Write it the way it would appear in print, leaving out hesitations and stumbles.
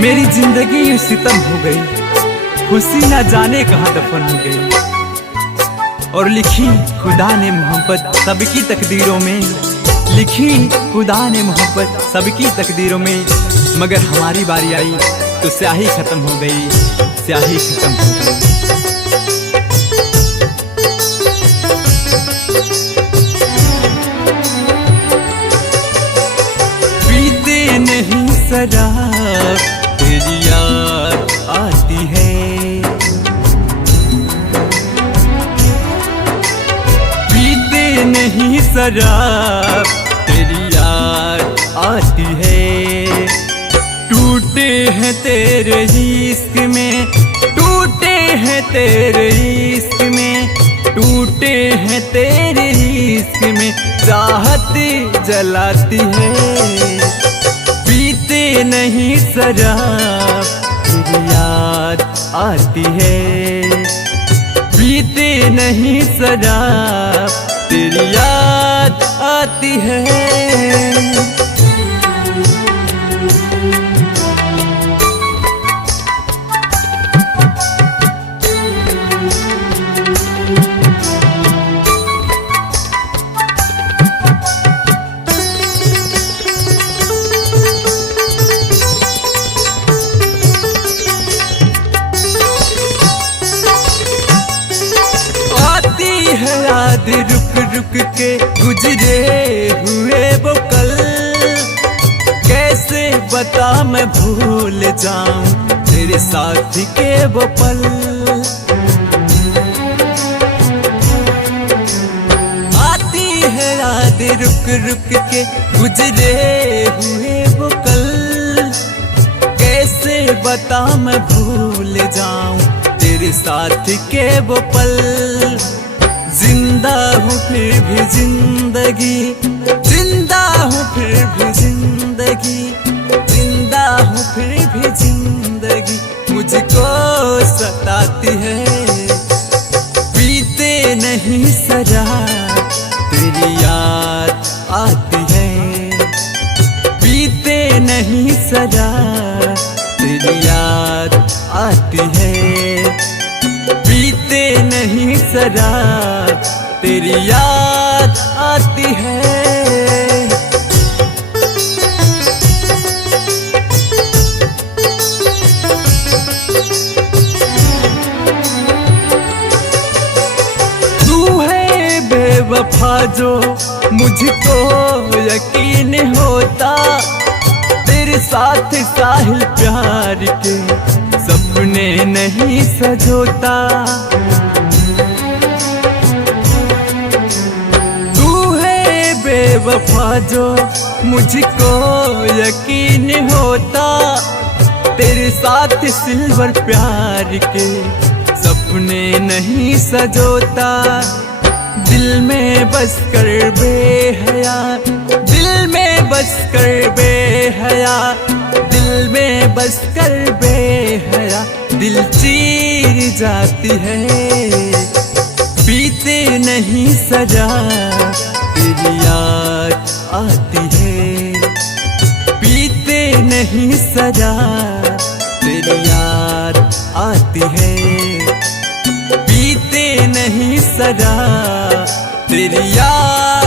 मेरी जिंदगी यूं सितम हो गई, खुशी ना जाने कहाँ दफन हो गई। और लिखी खुदा ने मोहब्बत सबकी तकदीरों में, लिखी खुदा ने मोहब्बत सबकी तकदीरों में, मगर हमारी बारी आई तो स्याही खत्म हो गई, स्याही खत्म हो गई। पीते नहीं शराब तेरी याद आती है, पीते नहीं शराब तेरी याद आती है। टूटे हैं तेरे इश्क में, टूटे हैं तेरे इश्क में, टूटे हैं तेरे इश्क में, चाहत जलाती है। पीते नहीं शराब तेरी याद आती है, पीते नहीं शराब तेरी याद आती है। है याद रुक रुक के गुजरे हुए वो कल, कैसे बता मैं भूल जाऊं तेरे साथ के वो पल। आती है याद रुक रुक के गुजरे हुए वो कल, कैसे बता मैं भूल जाऊं तेरे साथ के वो पल। जिंदा हूँ फिर भी जिंदगी, जिंदा हूँ फिर भी जिंदगी, जिंदा हूँ फिर भी जिंदगी मुझको सताती है। पीते नहीं शराब तेरी याद आती है, पीते नहीं शराब तेरी याद आती है, पीते नहीं शराब तेरी याद आती है। तू है बेवफा जो मुझको यकीन होता, तेरे साथ साहिल प्यार के सपने नहीं सजोता। तू है बेवफा जो मुझको यकीन होता, तेरे साथ सिल्वर प्यार के सपने नहीं सजोता। दिल में बस कर बेहया, दिल में बस कर बेहया, दिल में बस कर बेहया दिल चीर जाती है। पीते नहीं शराब तेरी याद आती है, पीते नहीं शराब तेरी याद आती है, पीते नहीं शराब तेरी याद